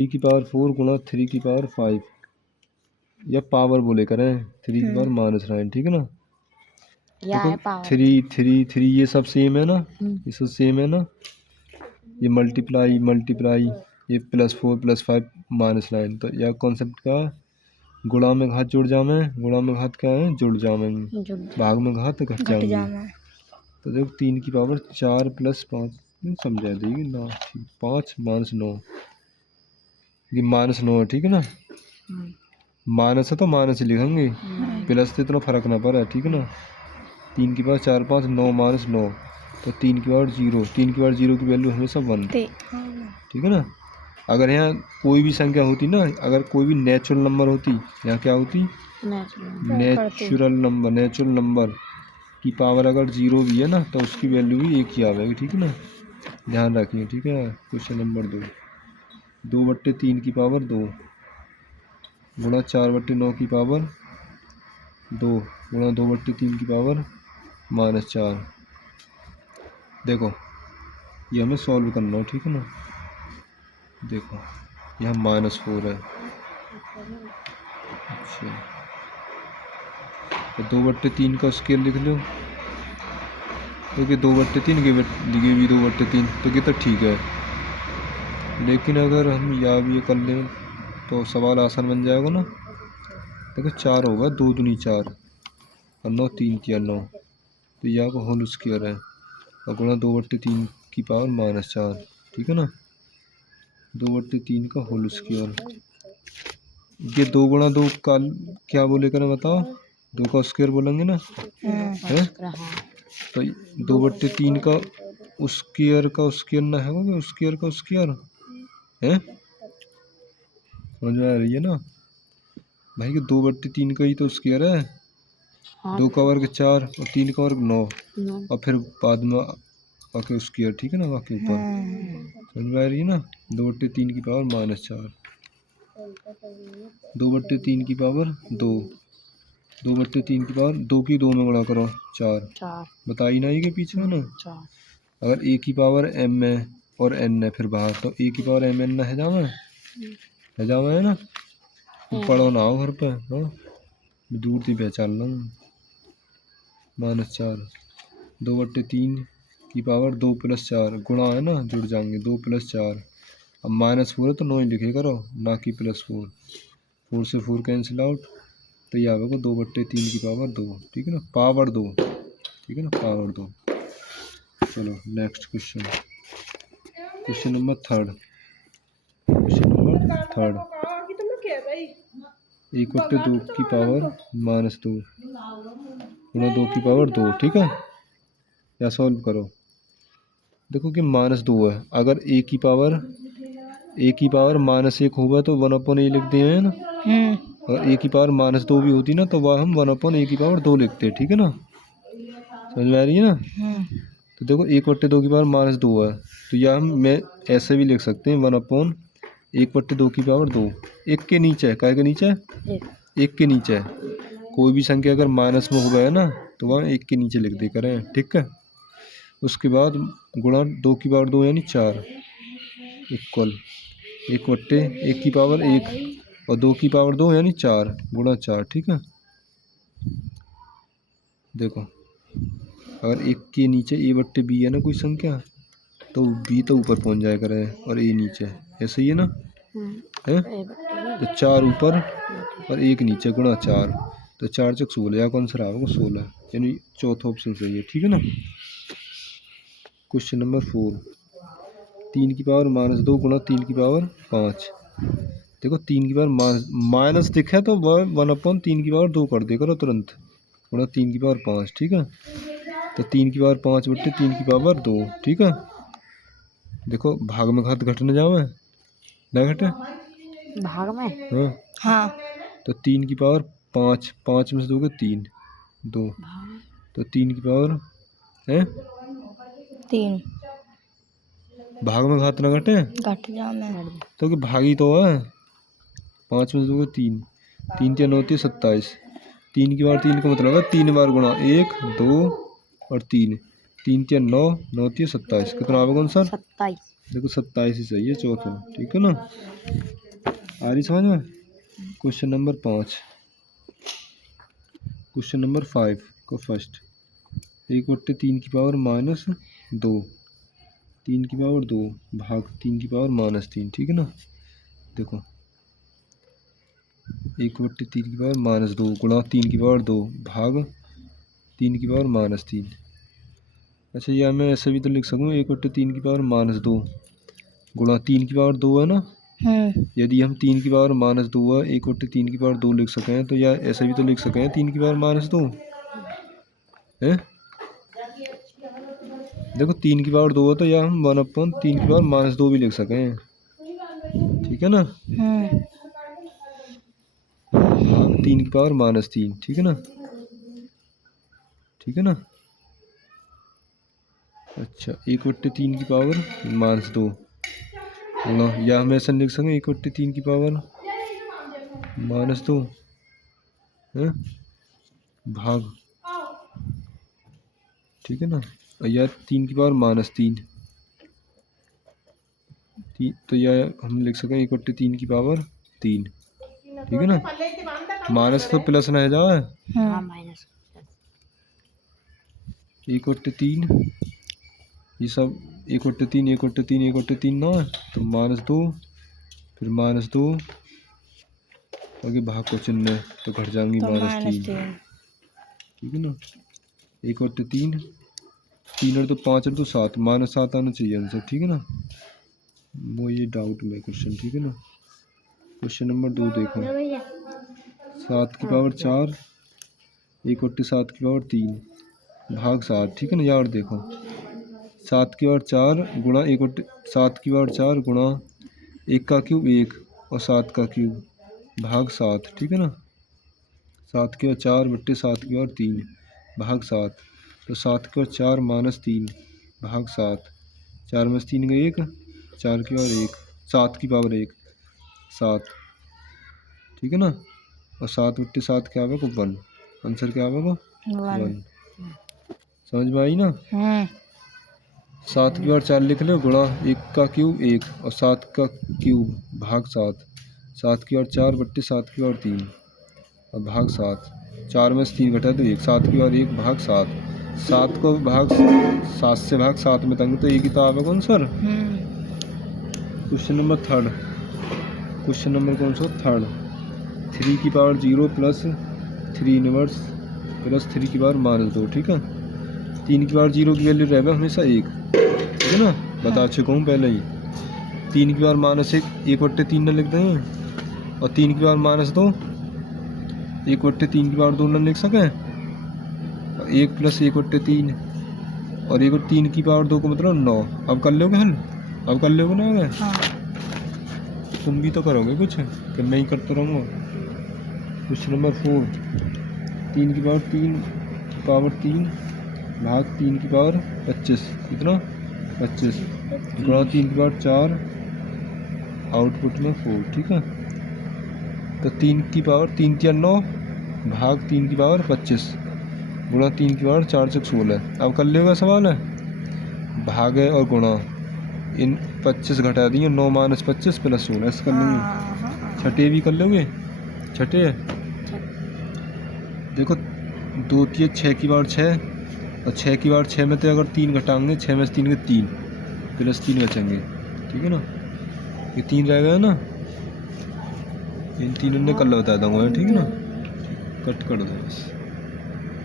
3 की पावर 4 गुणा 3 की पावर 5, या पावर बोले करें 3 की पावर -9, ठीक है ना। देखो 3 3 3 ये सब सेम है ना, ये सब सेम है ना, ये मल्टीप्लाई मल्टीप्लाई, ये +4 +5 -9, तो यह कॉन्सेप्ट का गुणा में घात जुड़ जावे, गुणा में घात क्या है जुड़ जावेंगे, भाग में घात घट जाएंगे। तो देखो 3 की पावर 4 + 5 समझा देगी ना, 5 -9, ये -9 है, ठीक है ना। माइनस है तो माइनस ही लिखेंगे, प्लस से इतना फर्क ना पड़ा, ठीक है ना। 3 की पावर 4 5 9 -9, तो 3 की पावर 0, 3 की पावर 0 की वैल्यू हमेशा 1, ठीक है ना। अगर यहाँ कोई भी संख्या होती ना, अगर कोई भी नेचुरल नंबर होती, यहाँ क्या होती नेचुरल नंबर की पावर अगर 0 भी है ना, तो उसकी वैल्यू भी 1 ही आएगी, ठीक है ना, ध्यान रखिए, ठीक है। क्वेश्चन नंबर 2, 2/3 की पावर 2 गुणा 4/9 की पावर 2 गुणा 2/3 की पावर -4। देखो ये हमें सॉल्व करना है, ठीक है ना। देखो यहाँ -4 है, अच्छा, तो 2/3 का स्केल लिख लो, क्योंकि 2/3 के लिए भी 2/3, तो कितना ठीक है। लेकिन अगर हम यहाँ भी ये कर लें तो सवाल आसान बन जाएगा ना। देखो 4 होगा, 2 दूनी 4 और 9 3 किया 9, तो यहाँ का होल स्क्वायर है, और गुणा 2/3 की पावर -4, ठीक है ना, 2/3 का होल स्क्वायर। ये 2 गुणा 2 का क्या बोले कर बताओ, 2 का स्क्वायर बोलेंगे ना, है। तो 2/3 का स्क्वायर ना है, स्क्वायर का स्क्वायर है, समझ में आ रही है ना भाई, कि 2/3 का ही तो स्क्वायर है, 2 का वर्ग 4 और 3 का वर्ग 9, और फिर बाद में आके स्क्वायर, ठीक है ना, बाकी ऊपर, समझ में आ रही है ना। 2/3 की पावर -4, 2/3 की पावर 2, 2/3 की पावर 2 की 2 में गुणा करो 4, बताई ना ये के पीछे है ना। अगर a की पावर m है और n है फिर बाहर, तो a की पावर m n है जावा है ना, पढ़ो ना हो घर पे, हाँ दूर थी पहचान लो। -4, 2/3 की पावर 2 + 4 गुणा है ना, जुड़ जाएंगे 2 + 4, अब -4 है तो 9 ही लिखे करो, ना कि +4, 4 से 4 कैंसिल आउट, तो ये आएगा 2/3 की पावर 2, ठीक है ना, पावर 2, ठीक है ना, पावर 2। चलो next question, question number 3, question number 3, 1/2 की पावर -2 गुणा 2 की पावर 2, ठीक है, या सॉल्व करो। देखो कि -2 है, अगर a की पावर -1 होगा तो 1/a लिख दें, है ना। अगर a की पावर -2 भी होती ना, तो वह हम 1/a की पावर 2 लिखते हैं, ठीक है ना, समझ में आ रही है ना। तो देखो 1/2 की पावर -2 है, तो यह मैं ऐसे भी लिख सकते हैं, 1/1/2 की पावर 2, 1 के नीचे, क्या के नीचे, 1 के नीचे कोई भी संख्या अगर माइनस में हो गया ना, तो वह 1 के नीचे लिख दे करें, ठीक है। उसके बाद गुणा 2 की पावर 2 यानी 4 इक्वल 1/1 की पावर 1 और 2 की पावर 2 यानी 4 गुणा 4, ठीक है। देखो अगर 1 के नीचे a/b है ना कोई संख्या, तो b तो ऊपर पहुंच जाया करे और a नीचे, ऐसे ही है ना, है। तो 4 ऊपर और 1 नीचे गुणा 4, तो 4 × 16, या कौन सा आएगा 16, यानी चौथा ऑप्शन सही है, ठीक है ना। क्वेश्चन नंबर 4, 3 की पावर -2 गुणा 3 की पावर 5। देखो 3 की पावर माइनस दिखे तो वह 1/3 की पावर 2 कर दे करो तुरंत, गुणा 3 की पावर 5, ठीक है। तो 3 की पावर 5/3 की पावर 2, ठीक है। देखो भाग में घात घटने जावे ना, घटे भाग में, हाँ। तो 3 की पावर 5, 5 में से दोगे 3 2, तो 3 की पावर है 3, भाग में घात ना घटे, घट जाए, तो कि भागी तो है, 5 में से दोगे 3, 3 × 9 = 27, 3 की पावर 3 का मतलब है 3 बार गुणा 1 2 और 3, 3 × 9 9 × 27, कितना आएगा आंसर 27, देखो 27 ही सही है चौथा, ठीक है ना। आ रही समझ में। क्वेश्चन नंबर 5, क्वेश्चन नंबर 5 को फर्स्ट 1/3 की पावर -2, 3 की पावर 2 भाग 3 की पावर -3, ठीक है ना। देखो 1/3 की पावर -2 गुणा 3 की पावर 2 भाग 3 की पावर-3। अच्छा या मैं ऐसे भी तो लिख सकूँ 1/3 की पावर-2 गुणा 3 की पावर 2 है ना। यदि हम 3 की पावर-2 है 1/3 की पावर 2 लिख सकें तो या ऐसे भी तो लिख सकें 3 की पावर-2 है। देखो 3 की पावर 2 है तो या हम 1/3 की पावर-2 भी लिख सकें, ठीक है ना। भाग 3 की पावर-3, ठीक है ना, ठीक है ना। अच्छा 1/3 की पावर-2 गुणा या हम ऐसा लिख सकें 1/3 की पावर-2 है भाग, ठीक है ना। या 3 की पावर-3 तो यह हम लिख सकें 1/3 की पावर-3, ठीक है ना। माइनस तो प्लस ना जाए। 1/3 ये सब 1/3 1/3 1/3 ना है तो -2 फिर -2 आगे भाग को चिन्ह तो घट जाएंगी -3, ठीक है ना। 1/3 3 और 2 5 और 2 7 -7 आना चाहिए आंसर, ठीक है ना। वो ये डाउट में क्वेश्चन, ठीक है ना। क्वेश्चन नंबर 2 देखो 7 की पावर 4 1/7 की पावर-3 भाग 7, ठीक है ना। यार देखो 7 की पावर 4 गुणा 7 की पावर 4 गुणा 1 का क्यूब 1 और 7 का क्यूब भाग 7, ठीक है ना। 7 की पावर 4/7 की पावर-3 भाग 7 तो 7 की पावर 4 -3 भाग 7, 4 में से 3 गए 1, 4 की पावर 1 7 की पावर 1 7, ठीक है ना। और 7/7 क्या आवेगा 1, आंसर क्या आवेगा 1। समझ में आई ना। 7 की पावर 4 लिख लो गुणा 1 का क्यूब 1 और 7 का क्यूब भाग 7, 7 की पावर 4/7 की पावर-3 और भाग 7, 4 में से 3 घटा तो 1, 7 की पावर 1 भाग 7, 7 को भाग 7 से भाग 7 में तंग तो एक ही तो आवेगा answer. Question number 3, question number कौन सा 3, 3 की पावर 0 प्लस 3 इनवर्स प्लस 3 की पावर-2, ठीक है। 3 की पावर 0 की वैल्यू रहेगा हमेशा 1, ठीक है ना, बता चुका हूँ पहले ही। 3 की पावर-1 1/3 न लिख दें और 3 की पावर-2 1/3 की पावर-2 न लिख सकें, 1 + 1/3 और 1/3 की पावर-2 को मतलब 9। अब कर लोगे हल, अब कर लोगे ना आगे। तुम भी तो करोगे कुछ कि मैं ही करता रहूँगा। क्वेश्चन नंबर 4 3 की पावर 3 भाग 3 की पावर-25 कितना 25 गुणा 3 की पावर 4 आउटपुट में 4, ठीक है। तो 3 की पावर 3 × 9 भाग 3 की पावर-25 गुणा 3 की पावर-4 से 16। अब कर लेगा सवाल है भागे और गुणा इन 25 घटा दिए 9 - 25 + 16 ऐसे कर लेंगे। छठे भी कर लोगे, छठे देखो 2 × 6 = 6 और 6 × 6 में तो अगर 3 घटाएंगे 6 में से 3 के 3 + 3 बचेंगे, ठीक है ना। ये 3 रह गया ना, इन तीनों ने कल बता दूंगा, ठीक है ना। कट कर दो बस।